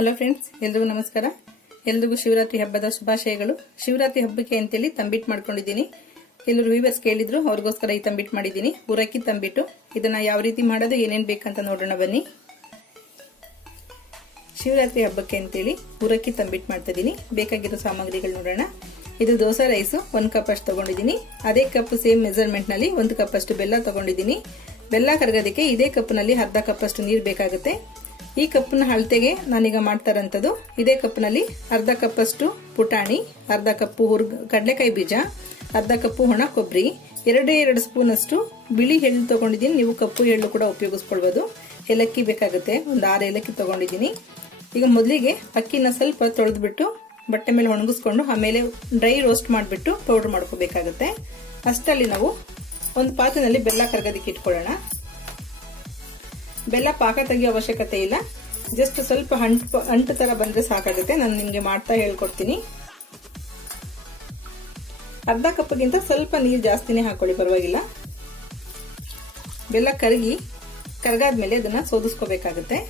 Hello friends, ಎಲ್ರಿಗೂ ನಮಸ್ಕಾರ. ಎಲ್ರಿಗೂ ಶಿವರಾತ್ರಿ ಹಬ್ಬದ ಶುಭಾಶಯಗಳು. ಶಿವರಾತ್ರಿ ಹಬ್ಬಕ್ಕೆ ಅಂತೇಳಿ ತಂಬಿಟ್ಟು ಮಾಡ್ಕೊಂಡಿದ್ದೀನಿ. ಎಲ್ಲರೂ ವ್ಯೂವರ್ಸ್ ಕೇಳಿದ್ರು, ಅವ್ರಿಗೋಸ್ಕರ ಈ ತಂಬಿಟ್ಟು ಮಾಡಿದ್ದೀನಿ. ಊರಕ್ಕಿ ತಂಬಿಟ್ಟು. ಇದನ್ನ ಯಾವ ರೀತಿ ಮಾಡೋದು, ಏನೇನು ಬೇಕಂತ ನೋಡೋಣ ಬನ್ನಿ. ಶಿವರಾತ್ರಿ ಹಬ್ಬಕ್ಕೆ ಅಂತೇಳಿ ಊರಕ್ಕಿ ತಂಬಿಟ್ಟು ಮಾಡ್ತಾ ಇದ್ದೀನಿ. ಬೇಕಾಗಿರೋ ಸಾಮಗ್ರಿಗಳು ನೋಡೋಣ. ಇದು ದೋಸೆ ರೈಸು 1 ಕಪ್ ಅಷ್ಟು ತಗೊಂಡಿದ್ದೀನಿ. ಅದೇ ಕಪ್ ಸೇಮ್ ಮೆಜರ್ಮೆಂಟ್ ನಲ್ಲಿ 1 ಕಪ್ ಅಷ್ಟು ಬೆಲ್ಲ ತಗೊಂಡಿದ್ದೀನಿ. ಬೆಲ್ಲ ಕರಗೋದಕ್ಕೆ ಇದೇ ಕಪ್ ನಲ್ಲಿ ಅರ್ಧ ಕಪ್ ಅಷ್ಟು ನೀರು ಬೇಕಾಗುತ್ತೆ. ಈ ಕಪ್ನ ಅಳತೆಗೆ ನಾನೀಗ ಮಾಡ್ತಾ ಇರೋಂಥದ್ದು. ಇದೇ ಕಪ್ನಲ್ಲಿ ಅರ್ಧ ಕಪ್ ಅಷ್ಟು ಪುಟಾಣಿ, ಅರ್ಧ ಕಪ್ ಕಡಲೆಕಾಯಿ ಬೀಜ, ಅರ್ಧ ಕಪ್ ಒಣ ಕೊಬ್ಬರಿ, 2 ಸ್ಪೂನ್ ಅಷ್ಟು ಬಿಳಿ ಎಳ್ಳು ತಗೊಂಡಿದ್ದೀನಿ. ನೀವು ಕಪ್ಪು ಎಳ್ಳು ಕೂಡ ಉಪಯೋಗಿಸ್ಕೊಳ್ಬಹುದು. ಏಲಕ್ಕಿ ಬೇಕಾಗುತ್ತೆ, ಒಂದು 6 ಏಲಕ್ಕಿ ತಗೊಂಡಿದ್ದೀನಿ. ಈಗ ಮೊದಲಿಗೆ ಅಕ್ಕಿನ ಸ್ವಲ್ಪ ತೊಳೆದ್ಬಿಟ್ಟು ಬಟ್ಟೆ ಮೇಲೆ ಒಣಗಿಸ್ಕೊಂಡು ಆಮೇಲೆ ಡ್ರೈ ರೋಸ್ಟ್ ಮಾಡಿಬಿಟ್ಟು ಪೌಡರ್ ಮಾಡ್ಕೋಬೇಕಾಗುತ್ತೆ. ಅಷ್ಟರಲ್ಲಿ ನಾವು ಒಂದು ಪಾತ್ರೆಯಲ್ಲಿ ಬೆಲ್ಲ ಕರಗೋದಕ್ಕೆ ಇಟ್ಕೊಳ್ಳೋಣ. ಬೆಲ್ಲ ಪಾಕ ತೆಗಿಯೋ ಅವಶ್ಯಕತೆ ಇಲ್ಲ, ಜಸ್ಟ್ ಸ್ವಲ್ಪ ಅಂಟು ತರ ಬಂದ್ರೆ ಸಾಕಾಗುತ್ತೆ. ನಾನು ನಿಮ್ಗೆ ಮಾಡ್ತಾ ಹೇಳ್ಕೊಡ್ತೀನಿ. ಅರ್ಧ ಕಪ್ಗಿಂತ ಸ್ವಲ್ಪ ನೀರು ಜಾಸ್ತಿನೇ ಹಾಕೊಳ್ಳಿ, ಪರವಾಗಿಲ್ಲ. ಬೆಲ್ಲ ಕರಗಾದ್ಮೇಲೆ ಅದನ್ನ ಸೋದಿಸ್ಕೋಬೇಕಾಗುತ್ತೆ.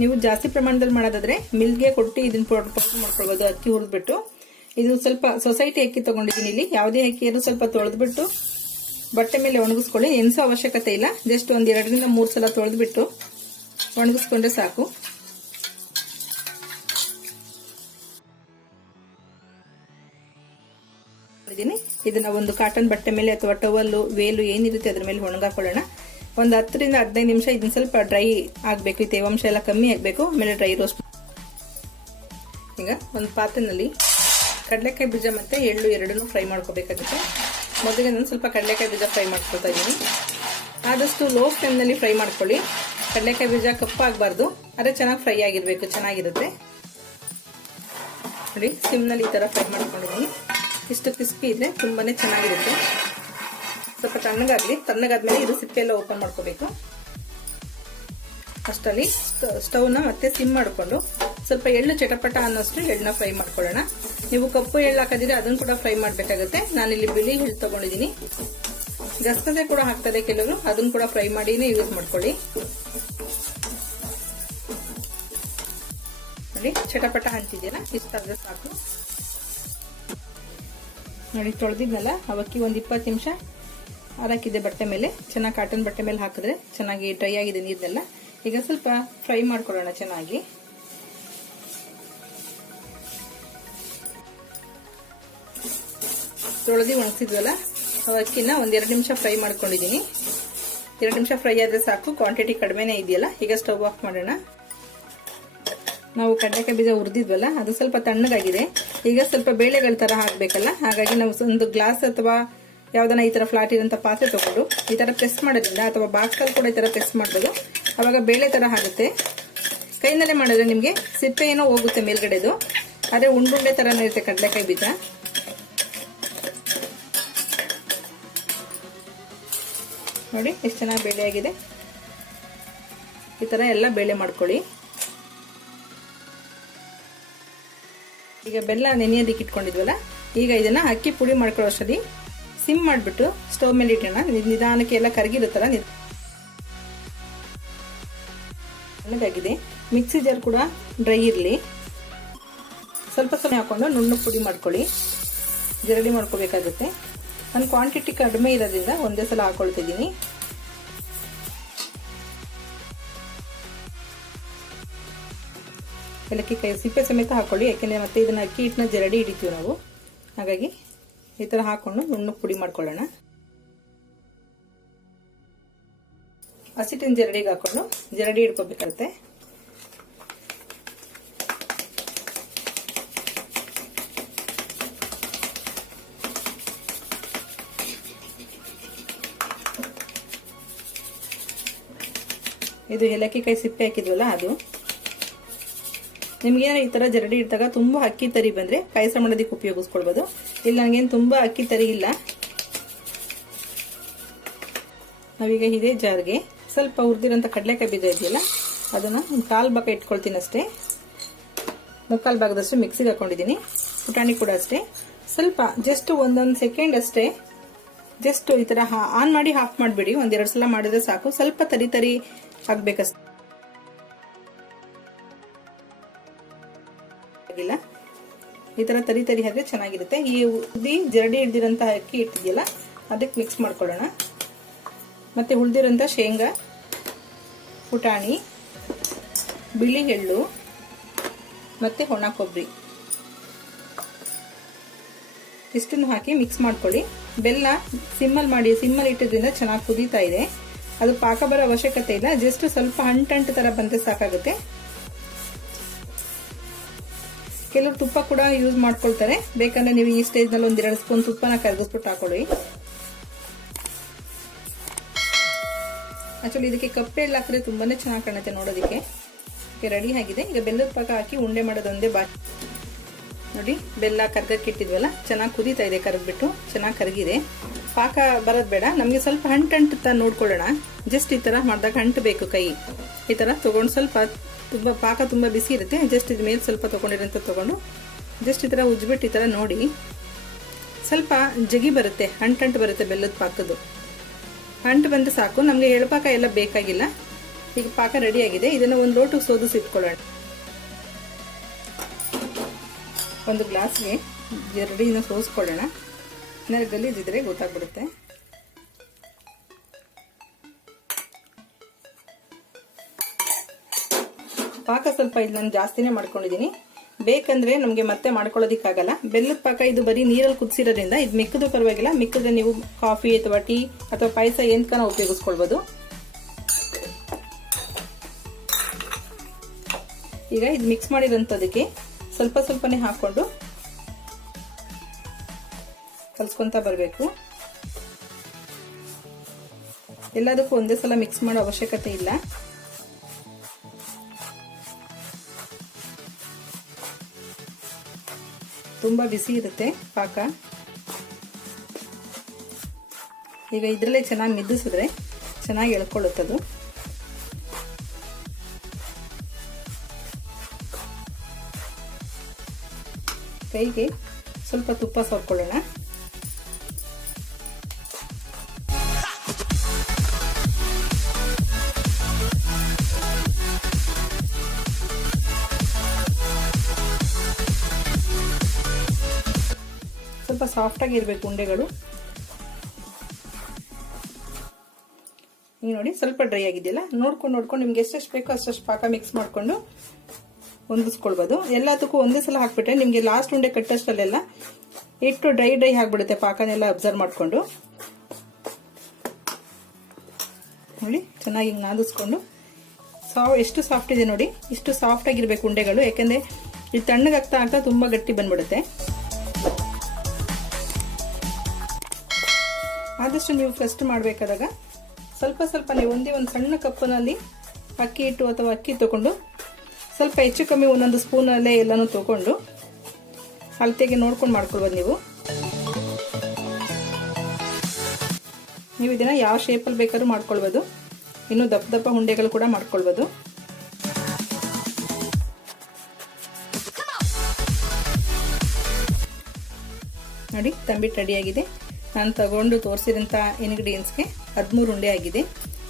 ನೀವು ಜಾಸ್ತಿ ಪ್ರಮಾಣದಲ್ಲಿ ಮಾಡೋದಾದ್ರೆ ಮಿಲ್ಗೆ ಕೊಟ್ಟು ಇದನ್ನ ಪೌಡರ್ ಮಾಡ್ಕೊಳ್ಬಹುದು. ಅಕ್ಕಿ ಹುರಿದ್ಬಿಟ್ಟು, ಇದು ಸ್ವಲ್ಪ ಸೊಸೈಟಿ ಅಕ್ಕಿ ತಗೊಂಡಿದ್ದೀನಿ. ಇಲ್ಲಿ ಯಾವುದೇ ಅಕ್ಕಿಯನ್ನು ಸ್ವಲ್ಪ ತೊಳೆದ್ಬಿಟ್ಟು ಬಟ್ಟೆ ಮೇಲೆ ಒಣಗಿಸ್ಕೊಳ್ಳಿ. ಎನ್ಸೋ ಅವಶ್ಯಕತೆ ಇಲ್ಲ, ಜಸ್ಟ್ ಒಂದ್ 2 ರಿಂದ 3 ಸಲ ತೊಳೆದ್ಬಿಟ್ಟು ಒಣಗಿಸ್ಕೊಂಡ್ರೆ ಸಾಕು. ಇದನ್ನ ಒಂದು ಕಾಟನ್ ಬಟ್ಟೆ ಮೇಲೆ ಅಥವಾ ಟವಲ್, ವೇಲು ಏನಿರುತ್ತೆ ಅದ್ರ ಮೇಲೆ ಒಣಗಾಕೊಳ್ಳೋಣ. ಒಂದು 10 ರಿಂದ 15 ನಿಮಿಷ ಇದನ್ನ ಸ್ವಲ್ಪ ಡ್ರೈ ಆಗ್ಬೇಕು. ಈ ತೇವಾಂಶ ಎಲ್ಲ ಕಮ್ಮಿ ಆಗ್ಬೇಕು. ಆಮೇಲೆ ಡ್ರೈ ರೋಸ್ಟ್. ಈಗ ಒಂದು ಪಾತ್ರೆನಲ್ಲಿ ಕಡಲೆಕಾಯಿ ಬೀಜ ಮತ್ತೆ ಎಳ್ಳು ಎರಡನ್ನೂ ಫ್ರೈ ಮಾಡ್ಕೋಬೇಕಾಗುತ್ತೆ. ಮೊದಲಿಗೆ ನಾನು ಸ್ವಲ್ಪ ಕಡಲೆಕಾಯಿ ಬೀಜ ಫ್ರೈ ಮಾಡ್ಕೊಳ್ತಾ ಇದ್ದೀನಿ. ಆದಷ್ಟು ಲೋ ಫ್ಲೇಮ್ ನಲ್ಲಿ ಫ್ರೈ ಮಾಡ್ಕೊಳ್ಳಿ. ಕಡಲೆಕಾಯಿ ಬೀಜ ಕಪ್ಪಾಗಬಾರ್ದು, ಅದೇ ಚೆನ್ನಾಗಿ ಫ್ರೈ ಆಗಿರ್ಬೇಕು, ಚೆನ್ನಾಗಿರುತ್ತೆ. ನೋಡಿ, ಸಿಮ್ ನಲ್ಲಿ ಈ ತರ ಫ್ರೈ ಮಾಡ್ಕೊಂಡಿದ್ದೀನಿ. ಇಷ್ಟು ಕ್ರಿಸ್ಪಿ ಇದ್ರೆ ತುಂಬಾನೇ ಚೆನ್ನಾಗಿರುತ್ತೆ. ಸ್ವಲ್ಪ ತಣ್ಣಗಾದ್ಮೇಲೆ ಇದು ಸಿಪ್ಪೆ ಎಲ್ಲ ಓಪನ್ ಮಾಡ್ಕೋಬೇಕು. ಅಷ್ಟರಲ್ಲಿ ಸ್ಟವ್ನ ಮತ್ತೆ ಸಿಮ್ ಮಾಡಿಕೊಂಡು ಸ್ವಲ್ಪ ಎಳ್ಳು ಚಟಪಟ ಅನ್ನೋಷ್ಟು ಎಳ್ಳನ್ನ ಫ್ರೈ ಮಾಡ್ಕೊಳ್ಳೋಣ. ನೀವು ಕಪ್ಪು ಎಳ್ಳು ಹಾಕಿದ್ರೆ ಅದನ್ನು ಕೂಡ ಫ್ರೈ ಮಾಡಬೇಕಾಗುತ್ತೆ. ನಾನಿಲ್ಲಿ ಬಿಳಿ ಎಳ್ಳು ತಗೊಂಡಿದ್ದೀನಿ. ಗಸಗಸೆ ಕೂಡ ಹಾಕ್ತದೆ ಕೆಲವರು, ಅದನ್ನು ಕೂಡ ಫ್ರೈ ಮಾಡಿನೇ ಯೂಸ್ ಮಾಡ್ಕೊಳ್ಳಿ. ನೋಡಿ, ಚಟಪಟ ಅಂತಿದೆಯಲ್ಲ, ಇಷ್ಟಾದ್ರೆ ಸಾಕು. ನೋಡಿ, ತೊಳೆದಿದ್ನಲ್ಲ ಅವಕ್ಕಿ ಒಂದು 20 ನಿಮಿಷ ಹಾಕಿದ್ದೆ ಬಟ್ಟೆ ಮೇಲೆ. ಚೆನ್ನಾಗಿ ಕಾಟನ್ ಬಟ್ಟೆ ಮೇಲೆ ಹಾಕಿದ್ರೆ ಚೆನ್ನಾಗಿ ಡ್ರೈ ಆಗಿದೆ ನೀರ್ನೆಲ್ಲ. ಈಗ ಸ್ವಲ್ಪ ಫ್ರೈ ಮಾಡ್ಕೊಳ್ಳೋಣ ಚೆನ್ನಾಗಿ. ತೊಳೆದಿ ಒಣಗಿಸಿದ್ವಲ್ಲ ಅಕ್ಕಿನ ಒಂದ್ 2 ನಿಮಿಷ ಫ್ರೈ ಮಾಡ್ಕೊಂಡಿದ್ದೀನಿ. 2 ನಿಮಿಷ ಫ್ರೈ ಆದ್ರೆ ಸಾಕು, ಕ್ವಾಂಟಿಟಿ ಕಡಿಮೆನೇ ಇದೆಯಲ್ಲ. ಈಗ ಸ್ಟವ್ ಆಫ್ ಮಾಡೋಣ. ನಾವು ಕಡಲೆಕಾಯಿ ಬೀಜ ಹುರಿದಿದ್ವಲ್ಲ ಅದು ಸ್ವಲ್ಪ ತಣ್ಣಗಾಗಿದೆ. ಈಗ ಸ್ವಲ್ಪ ಬೇಳೆಗಳ ತರ ಹಾಕ್ಬೇಕಲ್ಲ, ಹಾಗಾಗಿ ನಾವು ಒಂದು ಗ್ಲಾಸ್ ಅಥವಾ ಯಾವ್ದನ್ನ ಈ ತರ ಫ್ಲಾಟ್ ಇರೋಂಥ ಪಾತ್ರೆ ತಗೊಂಡು ಈ ತರ ಪ್ರೆಸ್ ಮಾಡೋದ್ರಿಂದ, ಅಥವಾ ಬಾಕ್ಸ್ ಅಲ್ಲಿ ಕೂಡ ಈ ತರ ಪ್ರೆಸ್ ಮಾಡ್ಬೋದು, ಅವಾಗ ಬೇಳೆ ತರ ಆಗುತ್ತೆ. ಕೈನಲ್ಲೇ ಮಾಡಿದ್ರೆ ನಿಮ್ಗೆ ಸಿಪ್ಪೆ ಏನೋ ಹೋಗುತ್ತೆ ಮೇಲ್ಗಡೆದು, ಅದೇ ಉಂಡುಂಡೆ ತರನೇ ಇರುತ್ತೆ ಕಡಲೆಕಾಯಿ ಬೀಜ. ನೋಡಿ ಎಷ್ಟು ಚೆನ್ನಾಗಿ ಬೇಳೆ ಆಗಿದೆ. ಈ ತರ ಎಲ್ಲ ಬೇಳೆ ಮಾಡ್ಕೊಳ್ಳಿ. ಈಗ ಬೆಲ್ಲ ನೆನೆಯೋದಕ್ಕೆ ಇಟ್ಕೊಂಡಿದ್ವಲ್ಲ, ಈಗ ಇದನ್ನ ಅಕ್ಕಿ ಪುಡಿ ಮಾಡ್ಕೊಳ್ಳೋ ಅಷ್ಟರಲ್ಲಿ ಸಿಮ್ ಮಾಡಿಬಿಟ್ಟು ಸ್ಟವ್ ಮೇಲೆ ಇಟ್ಟೋಣ. ನಿಧಾನಕ್ಕೆ ಎಲ್ಲ ಕರಗಿರುತ್ತಲ್ಲ, ಚೆನ್ನಾಗಿದೆ. ಮಿಕ್ಸಿ ಜಾರ್ ಕೂಡ ಡ್ರೈ ಇರಲಿ. ಸ್ವಲ್ಪ ಸಮಯ ಹಾಕೊಂಡು ನುಣ್ಣಗೆ ಪುಡಿ ಮಾಡ್ಕೊಳ್ಳಿ. ಜರಡಿ ಮಾಡ್ಕೋಬೇಕಾಗುತ್ತೆ. ನನ್ನ ಕ್ವಾಂಟಿಟಿ ಕಡಿಮೆ ಇರೋದ್ರಿಂದ ಒಂದೇ ಸಲ ಹಾಕೊಳ್ತಿದ್ದೀನಿ. ಏಲಕ್ಕಿ ಕಾಯಿ ಸಿಪ್ಪೆ ಸಮೇತ ಹಾಕೊಳ್ಳಿ, ಯಾಕೆಂದ್ರೆ ಮತ್ತೆ ಇದನ್ನ ಅಕ್ಕಿ ಹಿಟ್ಟನ್ನ ಜರಡಿ ಹಿಡಿತೀವಿ ನಾವು. ಹಾಗಾಗಿ ಈ ತರ ಹಾಕೊಂಡು ನುಣ್ಣಗೆ ಪುಡಿ ಮಾಡ್ಕೊಳ್ಳೋಣ. ಹಸಿಟ್ಟಿನ ಜರಡಿಗೆ ಹಾಕೊಂಡು ಜರಡಿ ಹಿಡ್ಕೋಬೇಕಾಗುತ್ತೆ. ಇದು ಏಲಕ್ಕಿ ಕಾಯಿ ಸಿಪ್ಪೆ ಹಾಕಿದ್ವಲ್ಲ ಅದು. ನಿಮ್ಗೇನಾರ ಈ ತರ ಜರಡಿ ಇಟ್ಟಾಗ ತುಂಬಾ ಅಕ್ಕಿ ತರಿ ಬಂದ್ರೆ ಪಾಯಸ ಮಾಡೋದಕ್ಕೆ ಉಪಯೋಗಿಸ್ಕೊಳ್ಬಹುದು. ಇಲ್ಲ ನನಗೇನು ತುಂಬಾ ಅಕ್ಕಿ ತರಿ ಇಲ್ಲ. ನಾವೀಗ ಇದೇ ಜಾರ್ಗೆ ಸ್ವಲ್ಪ ಹುರಿದಿರೋಂಥ ಕಡಲೆಕಾಯಿ ಬೀಜ ಇದೆಯಲ್ಲ ಅದನ್ನ ಒಂದು 1/4 ಭಾಗ ಇಟ್ಕೊಳ್ತೀನಿ ಅಷ್ಟೇ. 3/4 ಭಾಗದಷ್ಟು ಮಿಕ್ಸಿಗೆ ಹಾಕೊಂಡಿದ್ದೀನಿ. ಪುಟಾಣಿ ಕೂಡ ಅಷ್ಟೇ. ಸ್ವಲ್ಪ ಜಸ್ಟ್ 1 ಸೆಕೆಂಡ್ ಅಷ್ಟೇ, ಜಸ್ಟ್ ಈ ತರ ಆನ್ ಮಾಡಿ ಆಫ್ ಮಾಡಬೇಡಿ. 1-2 ಸಲ ಮಾಡಿದ್ರೆ ಸಾಕು. ಸ್ವಲ್ಪ ತರಿ ಆಗ್ಬೇಕಷ್ಟೇ. ಆಗಿಲ್ಲ. ಈ ತರ ತರಿ ತರಿ ಆದ್ರೆ ಚೆನ್ನಾಗಿರುತ್ತೆ. ಈ ಉದ್ದಿ ಜರಡಿ ಹಿಡ್ದಿರಂತ ಅಕ್ಕಿ ಇಟ್ಟಿದೆಯಲ್ಲ ಅದಕ್ಕೆ ಮಿಕ್ಸ್ ಮಾಡ್ಕೊಳ್ಳೋಣ. ಮತ್ತೆ ಉಳ್ದಿರೋಂಥ ಶೇಂಗಾ, ಪುಟಾಣಿ, ಬಿಳಿ ಎಳ್ಳು ಮತ್ತೆ ಒಣ ಕೊಬ್ಬರಿ ಇಷ್ಟನ್ನು ಹಾಕಿ ಮಿಕ್ಸ್ ಮಾಡ್ಕೊಳ್ಳಿ. ಬೆಲ್ಲ ಸಿಮ್ಮಲ್ಲಿ ಇಟ್ಟಿದ್ರಿಂದ ಚೆನ್ನಾಗಿ ಕುದೀತಾ ಇದೆ. ಅದು ಪಾಕ ಬರೋ ಅವಶ್ಯಕತೆ ಇಲ್ಲ, ಜಸ್ಟ್ ಸ್ವಲ್ಪ ಅಂಟು ತರ ಬಂದ್ರೆ ಸಾಕಾಗುತ್ತೆ. ಕೆಲವರು ತುಪ್ಪ ಕೂಡ ಯೂಸ್ ಮಾಡ್ಕೊಳ್ತಾರೆ. ಬೇಕಂದ್ರೆ ನೀವು ಈ ಸ್ಟೇಜ್ ನಲ್ಲಿ 1-2 ಸ್ಪೂನ್ ತುಪ್ಪನ ಕರಗಿಸ್ಬಿಟ್ಟು ಹಾಕೊಳ್ಳಿ. ಆಕ್ಚುಲಿ ಇದಕ್ಕೆ ಕಪ್ಪೆ ಎಳ್ಳು ಹಾಕಿದ್ರೆ ತುಂಬಾನೇ ಚೆನ್ನಾಗಿ ಕಾಣುತ್ತೆ ನೋಡೋದಕ್ಕೆ. ರೆಡಿ ಆಗಿದೆ. ಈಗ ಬೆಲ್ಲದ ಪಾಕ ಹಾಕಿ ಉಂಡೆ ಮಾಡೋದೊಂದೇ ಬಾಕಿ. ನೋಡಿ, ಬೆಲ್ಲ ಕರ್ಗಕ್ಕೆ ಇಟ್ಟಿದ್ವಲ್ಲ, ಚೆನ್ನಾಗಿ ಕುದೀತಾ ಇದೆ. ಕರಗ್ಬಿಟ್ಟು ಚೆನ್ನಾಗಿ ಕರಗಿದೆ. ಪಾಕ ಬರೋದು ಬೇಡ, ನಮಗೆ ಸ್ವಲ್ಪ ಅಂಟು ನೋಡ್ಕೊಳ್ಳೋಣ. ಜಸ್ಟ್ ಈ ತರ ಮಾಡಿದಾಗ ಅಂಟು ಬೇಕು ಕೈ. ಈ ತರ ತಗೊಂಡು ಸ್ವಲ್ಪ ಪಾಕ ತುಂಬಾ ಬಿಸಿ ಇರುತ್ತೆ. ಜಸ್ಟ್ ಇದ್ರ ಮೇಲೆ ಸ್ವಲ್ಪ ತಗೊಂಡಿರೋಂಥ ತಗೊಂಡು ಜಸ್ಟ್ ಈ ತರ ಉಜ್ಬಿಟ್ಟು ಈ ತರ ನೋಡಿ, ಸ್ವಲ್ಪ ಜಗಿ ಬರುತ್ತೆ, ಅಂಟು ಬರುತ್ತೆ ಬೆಲ್ಲದ ಪಾಕದ್ದು. ಅಂಟು ಬಂದ್ರೆ ಸಾಕು, ನಮಗೆ ಎಳ್ಪಾಕ ಎಲ್ಲ ಬೇಕಾಗಿಲ್ಲ. ಈಗ ಪಾಕ ರೆಡಿ ಆಗಿದೆ. ಇದನ್ನ ಒಂದು ಲೋಟಕ್ಕೆ ಸೋದಿಸಿ ಇಟ್ಕೊಳ್ಳೋಣ. ಒಂದು ಗ್ಲಾಸ್ಗೆ ಜರಡಿನ ಸೋಸ್ಕೊಳ್ಳೋಣ. ಏನಾದ್ರು ಗಲೀಜಿದ್ರೆ ಗೊತ್ತಾಗ್ಬಿಡುತ್ತೆ. ಪಾಕ ಸ್ವಲ್ಪ ಇಲ್ಲಿ ನಾನು ಜಾಸ್ತಿನೇ ಮಾಡ್ಕೊಂಡಿದ್ದೀನಿ. ಬೇಕಂದ್ರೆ ನಮಗೆ ಮತ್ತೆ ಮಾಡ್ಕೊಳ್ಳೋದಿಕ್ಕಾಗಲ್ಲ. ಬೆಲ್ಲದ ಪಾಕ ಇದು ಬರೀ ನೀರಲ್ಲಿ ಕುದಿಸಿರೋದ್ರಿಂದ ಇದು ಮಿಕ್ಕಿದ್ರೂ ಪರವಾಗಿಲ್ಲ. ಮಿಕ್ಕಿದ್ರೆ ನೀವು ಕಾಫಿ ಅಥವಾ ಟೀ ಅಥವಾ ಪಾಯಸ ಏನ್ಕನ ಉಪಯೋಗಿಸ್ಕೊಳ್ಬೋದು. ಈಗ ಇದು ಮಿಕ್ಸ್ ಮಾಡಿರೋಂಥದಕ್ಕೆ ಸ್ವಲ್ಪ ಸ್ವಲ್ಪನೇ ಹಾಕೊಂಡು ಕಲ್ಸ್ಕೊಂತ ಬರಬೇಕು. ಎಲ್ಲದಕ್ಕೂ ಒಂದೇ ಸಲ ಮಿಕ್ಸ್ ಮಾಡೋ ಅವಶ್ಯಕತೆ ಇಲ್ಲ. ತುಂಬಾ ಬಿಸಿ ಇರುತ್ತೆ ಪಾಕ. ಈಗ ಇದ್ರಲ್ಲೇ ಚೆನ್ನಾಗಿ ಮಿದ್ದಿಸಿದ್ರೆ ಚೆನ್ನಾಗಿ ಎಳ್ಕೊಳ್ಳುತ್ತದು. ಕೈಗೆ ಸ್ವಲ್ಪ ತುಪ್ಪ ಸವರ್ಕೊಳ್ಳೋಣ. ಸ್ವಲ್ಪ ಸಾಫ್ಟ್ ಆಗಿ ಇರಬೇಕು ಉಂಡೆಗಳು. ಈಗ ನೋಡಿ, ಸ್ವಲ್ಪ ಡ್ರೈ ಆಗಿದೆಯಲ್ಲ, ನೋಡ್ಕೊಂಡು ನಿಮ್ಗೆ ಎಷ್ಟೆಷ್ಟು ಬೇಕೋ ಅಷ್ಟಷ್ಟು ಪಾಕ ಮಿಕ್ಸ್ ಮಾಡ್ಕೊಂಡು ಹೊಂದಿಸ್ಕೊಳ್ಬೋದು. ಎಲ್ಲದಕ್ಕೂ ಒಂದೇ ಸಲ ಹಾಕ್ಬಿಟ್ರೆ ನಿಮ್ಗೆ ಲಾಸ್ಟ್ ಉಂಡೆ ಕಟ್ಟಷ್ಟಲ್ಲೆಲ್ಲ ಇಟ್ಟು ಡ್ರೈ ಆಗ್ಬಿಡುತ್ತೆ. ಪಾಕನೆಲ್ಲ ಅಬ್ಸರ್ವ್ ಮಾಡ್ಕೊಂಡು ನೋಡಿ, ಚೆನ್ನಾಗಿ ಹಿಂಗೆ ನಾದಿಸ್ಕೊಂಡು ಎಷ್ಟು ಸಾಫ್ಟ್ ಇದೆ ನೋಡಿ. ಇಷ್ಟು ಸಾಫ್ಟ್ ಆಗಿರ್ಬೇಕು ಉಂಡೆಗಳು. ಯಾಕಂದ್ರೆ ಇದು ತಣ್ಣಗಾಗ್ತಾ ಆಗ್ತಾ ತುಂಬಾ ಗಟ್ಟಿ ಬಂದ್ಬಿಡುತ್ತೆ. ಆದಷ್ಟು ನೀವು ಫಸ್ಟ್ ಮಾಡಬೇಕಾದಾಗ ಸ್ವಲ್ಪ ನೀವು ಒಂದೇ ಒಂದು ಸಣ್ಣ ಕಪ್ಪಿನಲ್ಲಿ ಅಕ್ಕಿ ಹಿಟ್ಟು ಅಥವಾ ಅಕ್ಕಿ ತಗೊಂಡು ಸ್ವಲ್ಪ ಹೆಚ್ಚು ಕಮ್ಮಿ ಒಂದೊಂದು ಸ್ಪೂನಲ್ಲೇ ಎಲ್ಲನೂ ತಗೊಂಡು ಅಳತೆಗೆ ನೋಡ್ಕೊಂಡು ಮಾಡ್ಕೊಳ್ಬೋದು. ನೀವು ಇದನ್ನ ಯಾವ ಶೇಪಲ್ಲಿ ಬೇಕಾದ್ರೂ ಮಾಡ್ಕೊಳ್ಬೋದು. ಇನ್ನು ದಪ್ಪ ಉಂಡೆಗಳು ಕೂಡ ಮಾಡ್ಕೊಳ್ಬೋದು. ನೋಡಿ, ತಂಬಿಟ್ಟು ರೆಡಿಯಾಗಿದೆ. ನಾನು ತಗೊಂಡು ತೋರಿಸಿರೋಂಥ ಇಂಗ್ರೀಡಿಯೆಂಟ್ಸ್ಗೆ 13 ಉಂಡೆ ಆಗಿದೆ.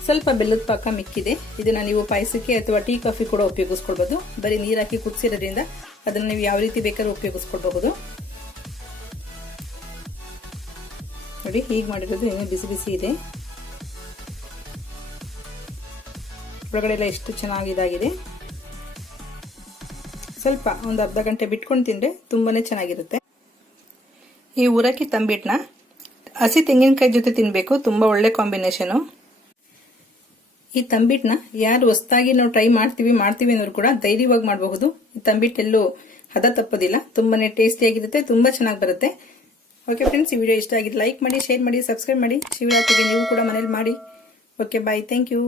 ಸ್ವಲ್ಪ ಬೆಲ್ಲದ ಪಾಕ ಮಿಕ್ಕಿದೆ. ಇದನ್ನ ನೀವು ಪಾಯಸಕ್ಕೆ ಅಥವಾ ಟೀ ಕಾಫಿ ಕೂಡ ಉಪಯೋಗಿಸ್ಕೊಳ್ಬಹುದು. ಬರೀ ನೀರು ಹಾಕಿ ಕುದಿಸಿರೋದ್ರಿಂದ ಅದನ್ನ ನೀವು ಯಾವ ರೀತಿ ಬೇಕಾದ್ರೂ ಉಪಯೋಗಿಸ್ಕೊಳ್ಬಹುದು. ನೋಡಿ, ಹೀಗೆ ಮಾಡಿರೋದು ಇನ್ನೂ ಬಿಸಿ ಬಿಸಿ ಇದೆ. ಒಳಗಡೆ ಎಲ್ಲ ಎಷ್ಟು ಚೆನ್ನಾಗಿದಾಗಿದೆ. ಸ್ವಲ್ಪ ಒಂದು ಅರ್ಧ ಗಂಟೆ ಬಿಟ್ಕೊಂಡು ತಿಂದ್ರೆ ತುಂಬಾನೇ ಚೆನ್ನಾಗಿರುತ್ತೆ. ಈ ಊರಕ್ಕಿ ತಂಬಿಟ್ಟನ್ನ ಹಸಿ ತೆಂಗಿನಕಾಯಿ ಜೊತೆ ತಿನ್ಬೇಕು, ತುಂಬಾ ಒಳ್ಳೆ ಕಾಂಬಿನೇಷನ್. ಈ ತಂಬಿಟ್ಟನ್ನ ಯಾರು ಹೊಸದಾಗಿ ನಾವು ಟ್ರೈ ಮಾಡ್ತೀವಿ ಅನ್ನೋರು ಕೂಡ ಧೈರ್ಯವಾಗಿ ಮಾಡಬಹುದು. ಈ ತಂಬಿಟ್ಟೆಲ್ಲೂ ಹದ ತಪ್ಪೋದಿಲ್ಲ, ತುಂಬಾನೇ ಟೇಸ್ಟಿಯಾಗಿರುತ್ತೆ, ತುಂಬಾ ಚೆನ್ನಾಗಿ ಬರುತ್ತೆ. ಓಕೆ ಫ್ರೆಂಡ್ಸ್, ಈ ವಿಡಿಯೋ ಇಷ್ಟ ಆಗಿದ್ರೆ ಲೈಕ್ ಮಾಡಿ, ಶೇರ್ ಮಾಡಿ, ಸಬ್ಸ್ಕ್ರೈಬ್ ಮಾಡಿ. ಶಿವರಾತ್ರಿಗೆ ನೀವು ಕೂಡ ಮನೇಲಿ ಮಾಡಿ. Okay, bye, thank you.